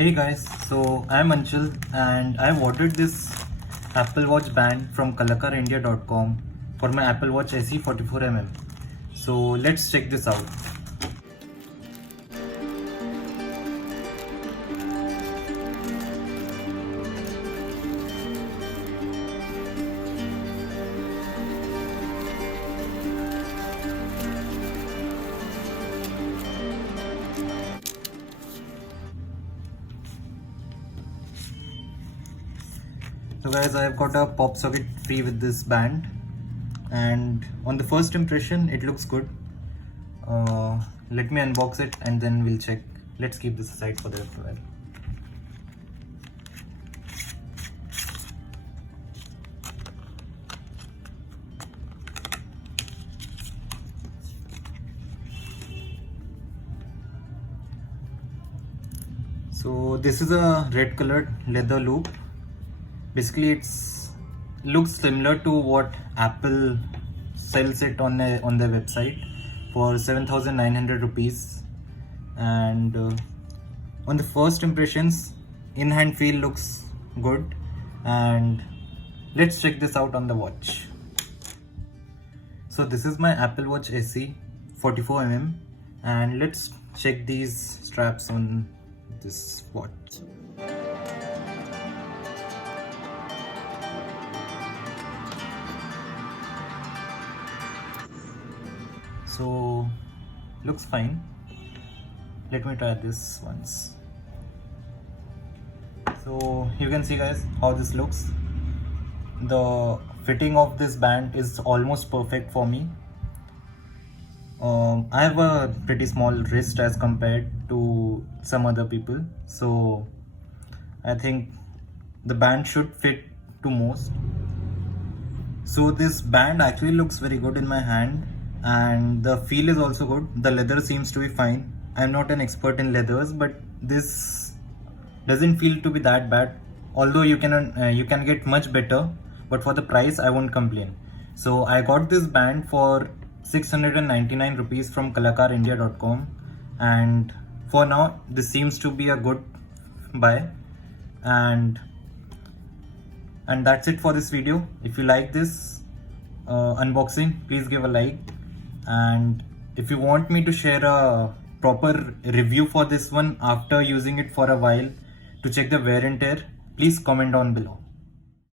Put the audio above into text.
Hey guys, so I'm Anshul and I've ordered this Apple Watch band from KalakaarIndia.com for my Apple Watch SE 44mm. So let's check this out. So guys, I've got a pop socket free with this band, and on the first impression it looks good. Let me unbox it and then we'll check. Let's keep this aside for the while. So this is a red colored leather loop. Basically it's looks similar to what Apple sells it on their website for 7,900 rupees, and on the first impressions in-hand feel looks good. And let's check this out on the watch. So this is my Apple Watch SE 44mm, and let's check these straps on this watch. So looks fine. Let me try this once. So you can see guys how this looks. The fitting of this band is almost perfect for me. I have a pretty small wrist as compared to some other people, so I think the band should fit to most. So this band actually looks very good in my hand, and the feel is also good. The leather seems to be fine. I'm not an expert in leathers, but this doesn't feel to be that bad. Although you can get much better, but for the price I won't complain. So I got this band for 699 rupees from KalakaarIndia.com, and for now this seems to be a good buy. And that's it for this video. If you like this unboxing, please give a like, and if you want me to share a proper review for this one after using it for a while to check the wear and tear, please comment down below.